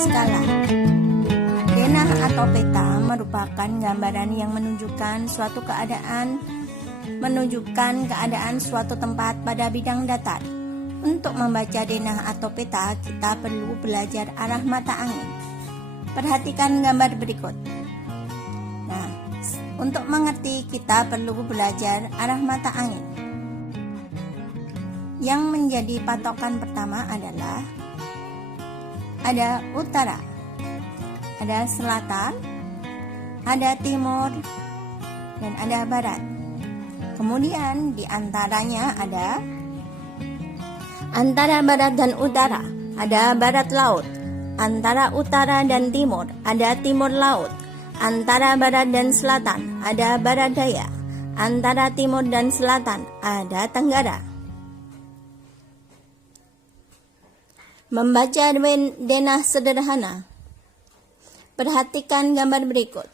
skala. Denah atau peta merupakan gambaran yang menunjukkan keadaan suatu tempat pada bidang datar. Untuk membaca denah atau peta, kita perlu belajar arah mata angin. Perhatikan gambar berikut. Nah, untuk mengerti kita perlu belajar arah mata angin. Yang menjadi patokan pertama adalah ada utara, ada selatan, ada timur, dan ada barat. Kemudian di antaranya ada antara barat dan utara, ada barat laut. Antara utara dan timur, ada timur laut. Antara barat dan selatan, ada barat daya. Antara timur dan selatan, ada tenggara. Membaca denah sederhana. Perhatikan gambar berikut.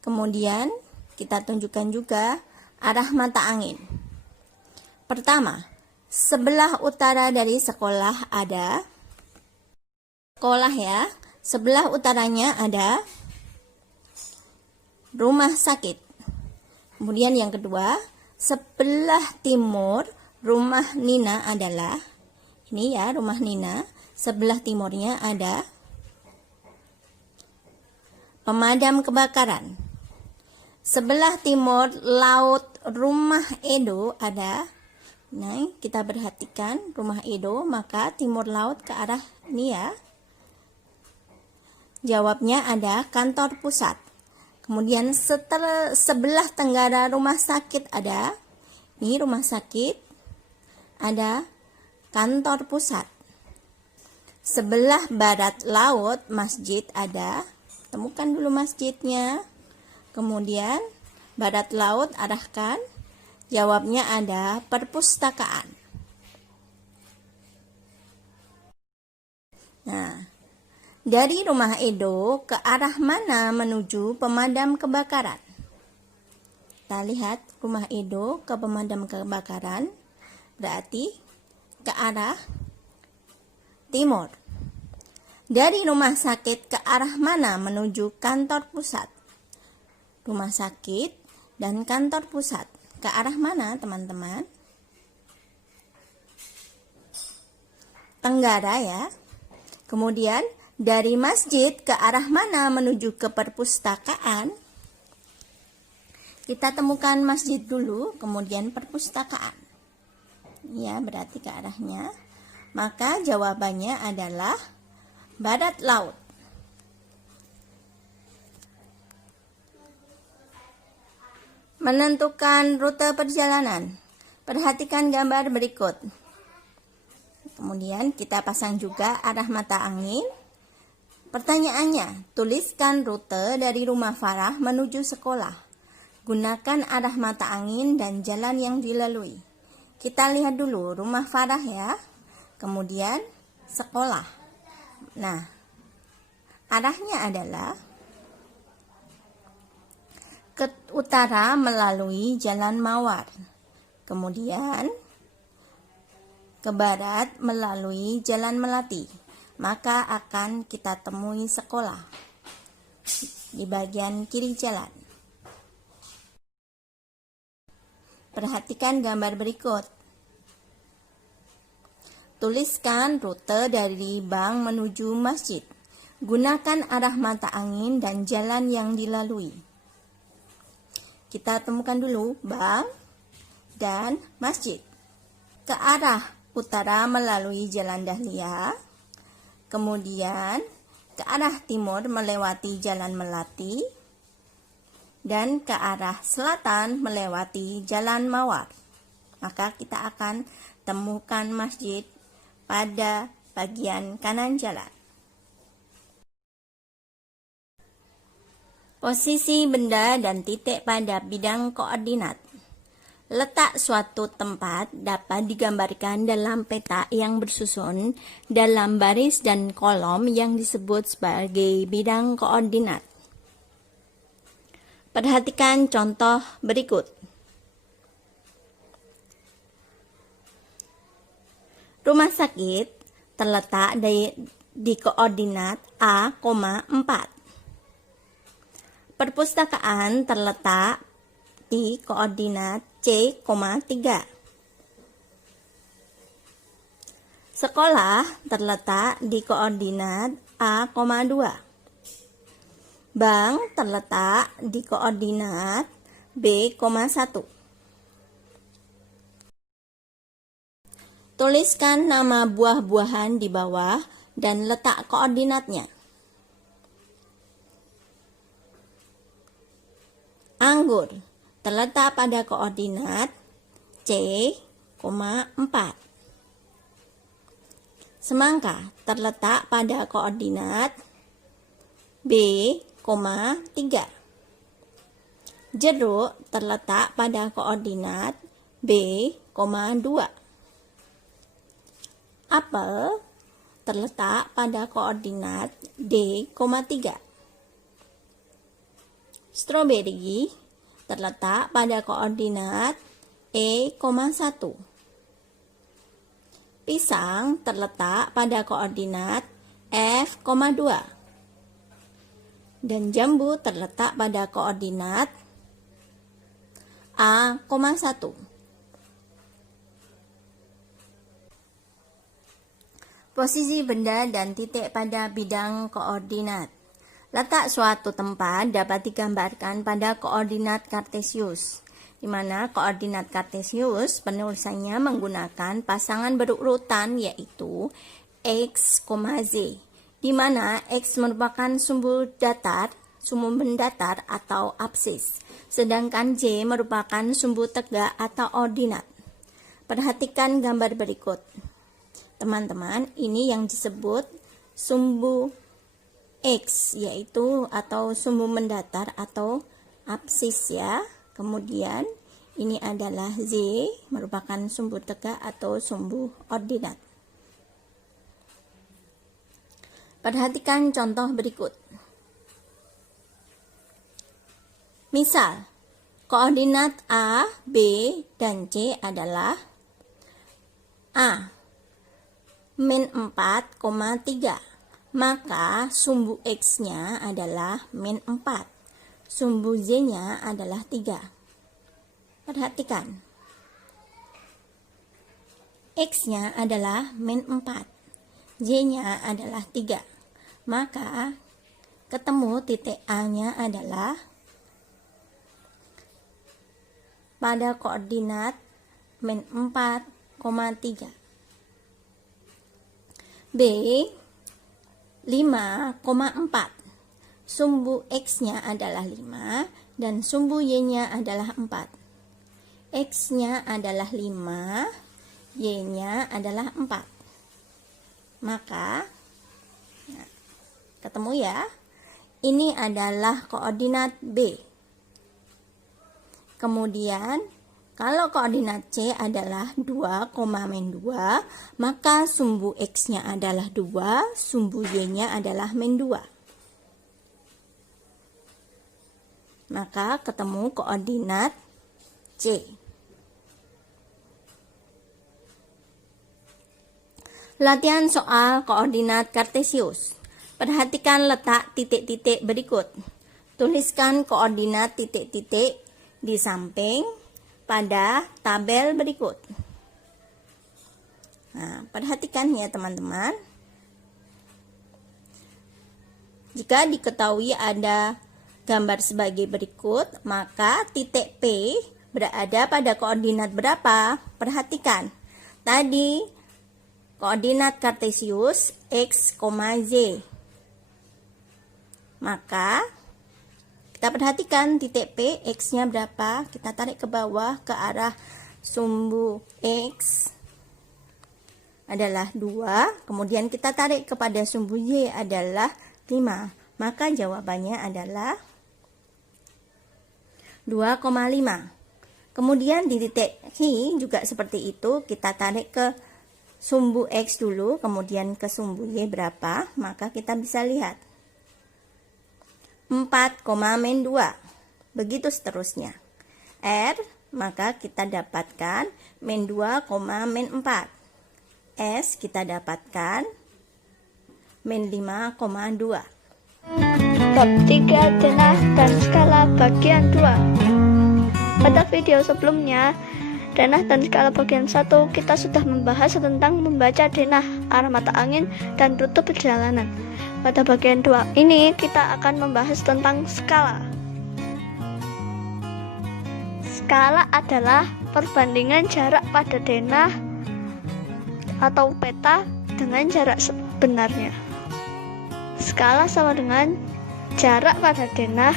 Kemudian kita tunjukkan juga arah mata angin. Pertama, sebelah utara dari sekolah ada sekolah ya. Sebelah utaranya ada rumah sakit. Kemudian yang kedua, sebelah timur rumah Nina adalah ini ya, rumah Nina. Sebelah timurnya ada pemadam kebakaran. Sebelah timur laut rumah Edo ada. Nah, kita perhatikan rumah Edo, maka timur laut ke arah ini ya. Jawabnya ada kantor pusat. Kemudian sebelah tenggara rumah sakit ada. Ini rumah sakit. Ada kantor pusat. Sebelah barat laut masjid ada. Temukan dulu masjidnya. Kemudian barat laut arahkan. Jawabnya ada perpustakaan. Nah, dari rumah Edo ke arah mana menuju pemadam kebakaran? Kita lihat rumah Edo ke pemadam kebakaran berarti ke arah timur. Dari rumah sakit ke arah mana menuju kantor pusat? Rumah sakit dan kantor pusat ke arah mana, teman-teman? Tenggara ya. Kemudian dari masjid ke arah mana menuju ke perpustakaan? Kita temukan masjid dulu, kemudian perpustakaan. Ya, berarti ke arahnya. Maka jawabannya adalah barat laut. Menentukan rute perjalanan. Perhatikan gambar berikut. Kemudian kita pasang juga arah mata angin. Pertanyaannya, tuliskan rute dari rumah Farah menuju sekolah. Gunakan arah mata angin dan jalan yang dilalui. Kita lihat dulu rumah Farah ya. Kemudian sekolah. Nah, arahnya adalah ke utara melalui Jalan Mawar. Kemudian ke barat melalui Jalan Melati. Maka akan kita temui sekolah di bagian kiri jalan. Perhatikan gambar berikut. Tuliskan rute dari bank menuju masjid. Gunakan arah mata angin dan jalan yang dilalui. Kita temukan dulu bank dan masjid. Ke arah utara melalui Jalan Dahlia. Kemudian ke arah timur melewati Jalan Melati. Dan ke arah selatan melewati Jalan Mawar. Maka kita akan temukan masjid pada bagian kanan jalan. Posisi benda dan titik pada bidang koordinat. Letak suatu tempat dapat digambarkan dalam peta yang bersusun dalam baris dan kolom yang disebut sebagai bidang koordinat. Perhatikan contoh berikut. Rumah sakit terletak di koordinat A, 4. Perpustakaan terletak di koordinat C, 3. Sekolah terletak di koordinat A, 2. Bank terletak di koordinat B, 1. Tuliskan nama buah-buahan di bawah dan letak koordinatnya. Anggur terletak pada koordinat C, 4. Semangka terletak pada koordinat B, 3. Jeruk terletak pada koordinat B, 2. Apel terletak pada koordinat D, 3. Stroberi terletak pada koordinat E, 1. Pisang terletak pada koordinat F, 2. Dan jambu terletak pada koordinat A, 1. Posisi benda dan titik pada bidang koordinat. Letak suatu tempat dapat digambarkan pada koordinat kartesius, di mana koordinat kartesius penulisannya menggunakan pasangan berurutan yaitu X, Z, di mana X merupakan sumbu mendatar atau absis, sedangkan Y merupakan sumbu tegak atau ordinat. Perhatikan gambar berikut. Teman-teman, ini yang disebut sumbu X, yaitu atau sumbu mendatar atau absis ya. Kemudian ini adalah Z, merupakan sumbu tegak atau sumbu ordinat. Perhatikan contoh berikut. Misal, koordinat A, B, dan C adalah A, min 4,3. Maka sumbu X-nya adalah min 4. Sumbu Z-nya adalah 3. Perhatikan. X-nya adalah min 4. Y-nya adalah 3. Maka ketemu titik A-nya adalah pada koordinat min 4,3. B, 5,4. Sumbu X-nya adalah 5 dan sumbu Y-nya adalah 4. X-nya adalah 5, Y-nya adalah 4. Maka ketemu ya, ini adalah koordinat B. Kemudian kalau koordinat C adalah 2, min 2, maka sumbu X-nya adalah 2, sumbu Y-nya adalah min 2. Maka ketemu koordinat C. Latihan soal koordinat kartesius. Perhatikan letak titik-titik berikut. Tuliskan koordinat titik-titik di samping pada tabel berikut. Nah, perhatikan ya teman-teman. Jika diketahui ada gambar sebagai berikut, maka titik P berada pada koordinat berapa? Perhatikan. Tadi koordinat kartesius X, Z. Maka kita perhatikan titik P, X-nya berapa? Kita tarik ke bawah ke arah sumbu X adalah 2. Kemudian kita tarik kepada sumbu Y adalah 5. Maka jawabannya adalah 2,5. Kemudian di titik I juga seperti itu. Kita tarik ke sumbu X dulu, kemudian ke sumbu Y berapa, maka kita bisa lihat 4, min 2. Begitu seterusnya. R, maka kita dapatkan min 2, min 4. S kita dapatkan min 5,2. Bab 3 denah dan skala bagian 2. Pada video sebelumnya, denah dan skala bagian 1, kita sudah membahas tentang membaca denah, arah mata angin, dan rute perjalanan. Pada bagian 2 ini, kita akan membahas tentang skala. Skala adalah perbandingan jarak pada denah atau peta dengan jarak sebenarnya. Skala sama dengan jarak pada denah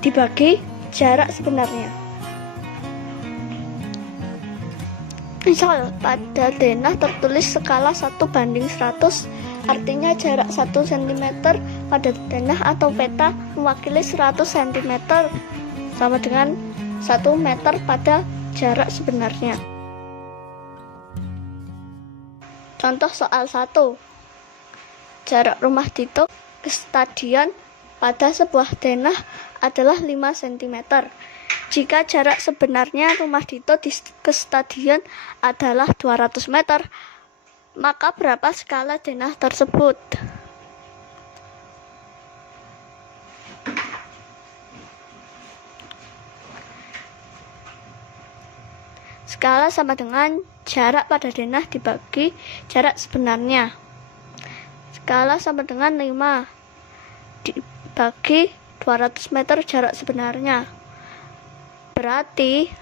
dibagi jarak sebenarnya. Misal pada denah tertulis skala 1:100, artinya jarak 1 cm pada denah atau peta mewakili 100 cm, sama dengan 1 meter pada jarak sebenarnya. Contoh soal 1. Jarak rumah Dito ke stadion pada sebuah denah adalah 5 cm. Jika jarak sebenarnya rumah Dito ke stadion adalah 200 meter, maka berapa skala denah tersebut? Skala sama dengan jarak pada denah dibagi jarak sebenarnya. Skala sama dengan 5 dibagi 200 meter jarak sebenarnya. Berarti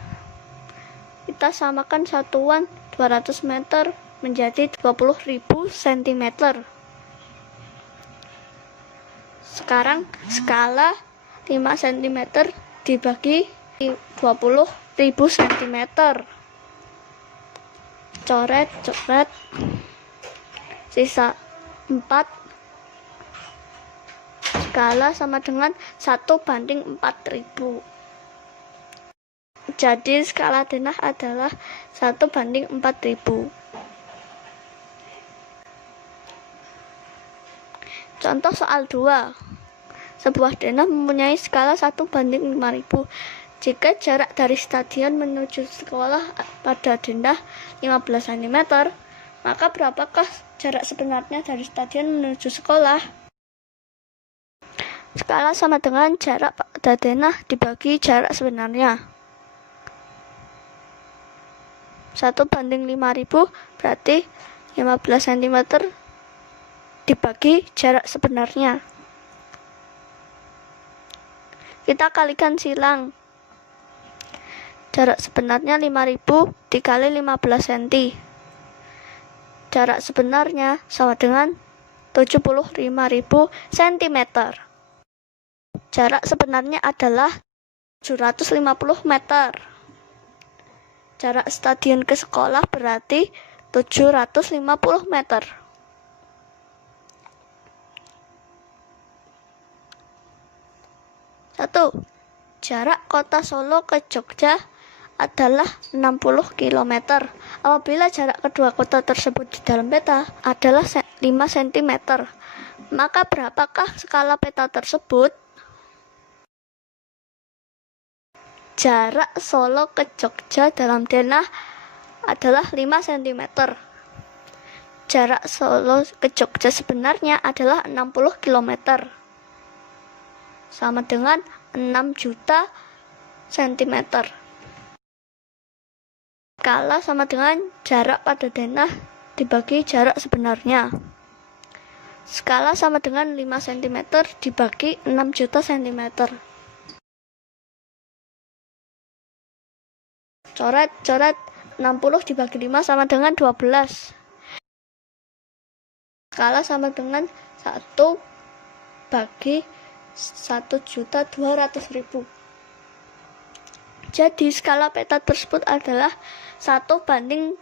kita samakan satuan 200 meter menjadi 20.000 cm. Sekarang skala 5 cm dibagi 20.000 cm. Coret, sisa 4. Skala sama dengan 1:4000. Jadi skala denah adalah 1:4000. Contoh soal 2. Sebuah denah mempunyai skala 1:5000. Jika jarak dari stadion menuju sekolah pada denah 15 cm, maka berapakah jarak sebenarnya dari stadion menuju sekolah? Skala sama dengan jarak pada denah dibagi jarak sebenarnya. 1:5000 berarti 15 cm dibagi jarak sebenarnya. Kita kalikan silang. Jarak sebenarnya 5000 dikali 15 cm. Jarak sebenarnya sama dengan 75.000 cm. Jarak sebenarnya adalah 750 meter. Jarak stadion ke sekolah berarti 750 meter. Satu, jarak kota Solo ke Jogja adalah 60 km. Apabila jarak kedua kota tersebut di dalam peta adalah 5 cm, maka berapakah skala peta tersebut? Jarak Solo ke Jogja dalam denah adalah 5 cm. Jarak Solo ke Jogja sebenarnya adalah 60 km. Sama dengan 6 juta cm. Skala sama dengan jarak pada denah dibagi jarak sebenarnya. Skala sama dengan 5 cm dibagi 6 juta cm. Coret, 60 dibagi 5 sama dengan 12. Skala sama dengan 1 bagi 1.200.000. Jadi skala peta tersebut adalah 1:1.200.000.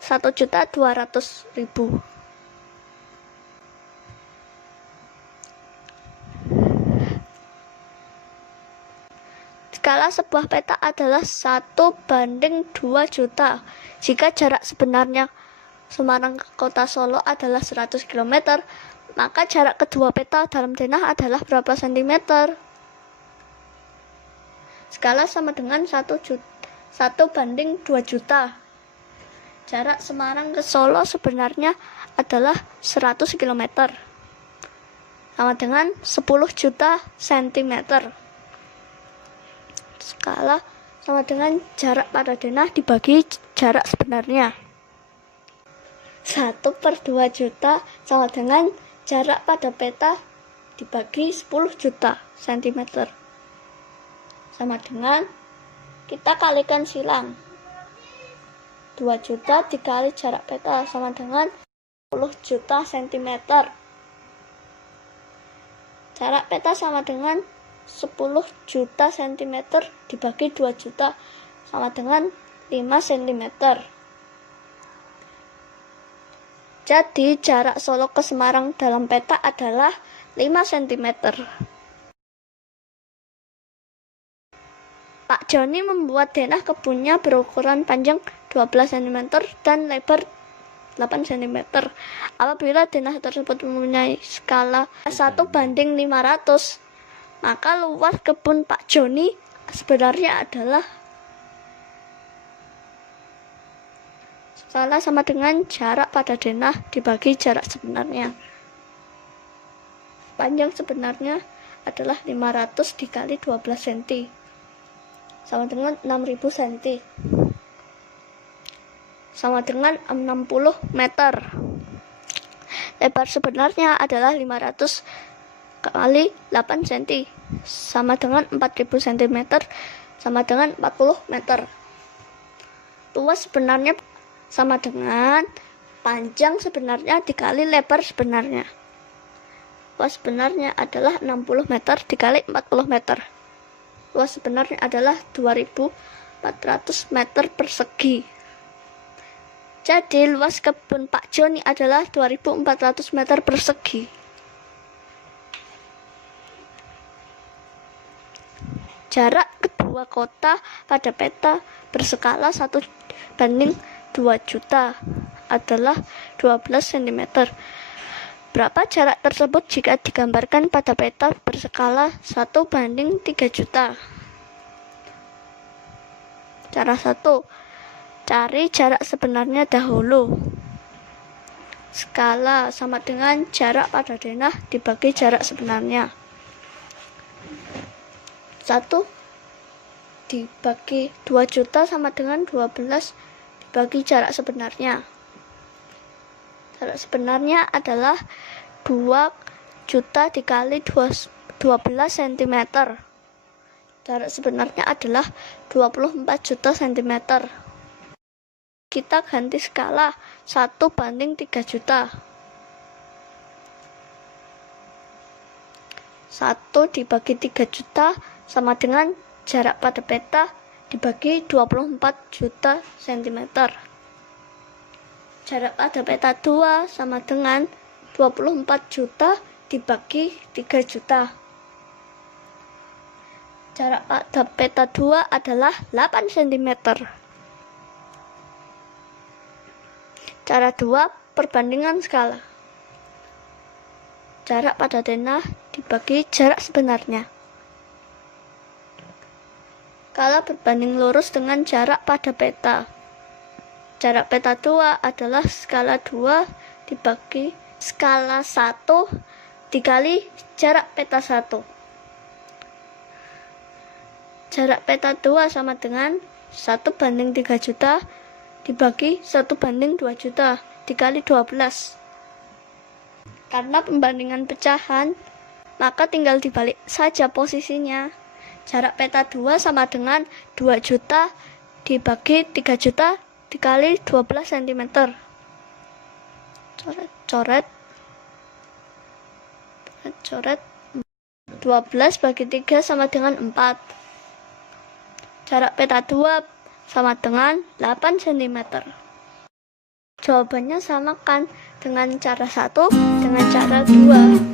Skala sebuah peta adalah 1:2 juta. Jika jarak sebenarnya Semarang ke kota Solo adalah 100 km, maka jarak kedua peta dalam denah adalah berapa cm? Skala sama dengan 1:2 juta. Jarak Semarang ke Solo sebenarnya adalah 100 km. sama dengan 10 juta cm. Skala sama dengan jarak pada denah dibagi jarak sebenarnya. 1/2 juta sama dengan jarak pada peta dibagi 10 juta cm. Sama dengan, kita kalikan silang. 2 juta dikali jarak peta sama dengan 10 juta cm. Jarak peta sama dengan 10 juta cm dibagi 2 juta sama dengan 5 cm. Jadi jarak Solo ke Semarang dalam peta adalah 5 cm. Pak Joni membuat denah kebunnya berukuran panjang 12 cm dan lebar 8 cm. Apabila denah tersebut mempunyai skala 1:500, maka luas kebun Pak Joni sebenarnya adalah skala sama dengan jarak pada denah dibagi jarak sebenarnya. Panjang sebenarnya adalah 500 dikali 12 cm sama dengan 6000 cm, sama dengan 60 meter. Lebar sebenarnya adalah 500 kali 8 cm sama dengan 4000 cm sama dengan 40 meter. Luas sebenarnya sama dengan panjang sebenarnya dikali lebar sebenarnya. Luas sebenarnya adalah 60 meter dikali 40 meter. Luas sebenarnya adalah 2400 meter persegi. Jadi luas kebun Pak Joni adalah 2400 meter persegi. Jarak kedua kota pada peta berskala 1:2 juta adalah 12 cm. Berapa jarak tersebut jika digambarkan pada peta berskala 1:3 juta? Cara 1. Cari jarak sebenarnya dahulu. Skala sama dengan jarak pada denah dibagi jarak sebenarnya. 1 dibagi 2 juta sama dengan 12 dibagi jarak sebenarnya. Jarak sebenarnya adalah 2 juta dikali 12 cm. Jarak sebenarnya adalah 24 juta cm. Kita ganti skala 1:3 juta. 1 dibagi 3 juta sama dengan jarak pada peta dibagi 24 juta cm. Jarak pada peta 2 sama dengan 24 juta dibagi 3 juta. Jarak pada peta 2 adalah 8 cm. Cara 2, perbandingan skala. Jarak pada denah dibagi jarak sebenarnya. Skala berbanding lurus dengan jarak pada peta. Jarak peta 2 adalah skala 2 dibagi skala 1 dikali jarak peta 1. Jarak peta 2 sama dengan 1:3 juta dibagi 1:2 juta dikali 12. Karena pembandingan pecahan, maka tinggal dibalik saja posisinya. Jarak peta 2 sama dengan 2 juta dibagi 3 juta dikali 12 cm. Coret 12 bagi 3 sama dengan 4. Jarak peta 2 sama dengan 8 cm. Jawabannya samakan dengan cara 1 dengan cara 2.